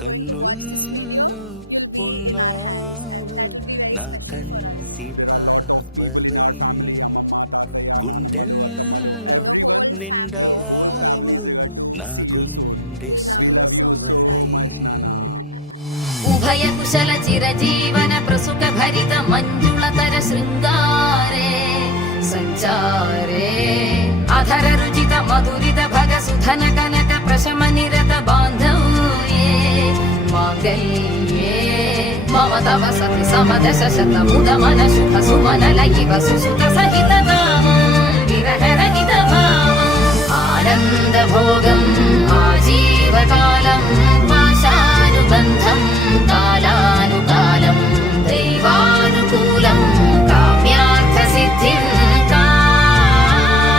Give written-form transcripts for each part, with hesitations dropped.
కన్నుల్లో ఉన్నావు నా కంటి పాపవై, గుండెల్లో నిండావు నా గుండె సవ్వడై. ఉభయ కుశల చిరజీవన ప్రసుక భరిత మంజుళతర శృంగారే సంచారే, అధర రుచిత మధురిత భగ సుధన కనక ప్రశమ నిరత బాంధవ్యే మాంగళ్యే మమ తవ సతి సమదశ శత ముద మన శుభ సుమన లయివ సుసుత సహిత విరహ రహిత భావం ఆనంద భోగం ఆజీవకాలం పాశానుబంధం కాలానుకాలం దైవానుకూలం కామ్యార్థ సిద్ధిం కామయే.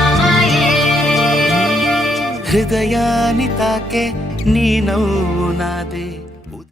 హృదయాన్ని తాకే నీ నవ్వు నాదే,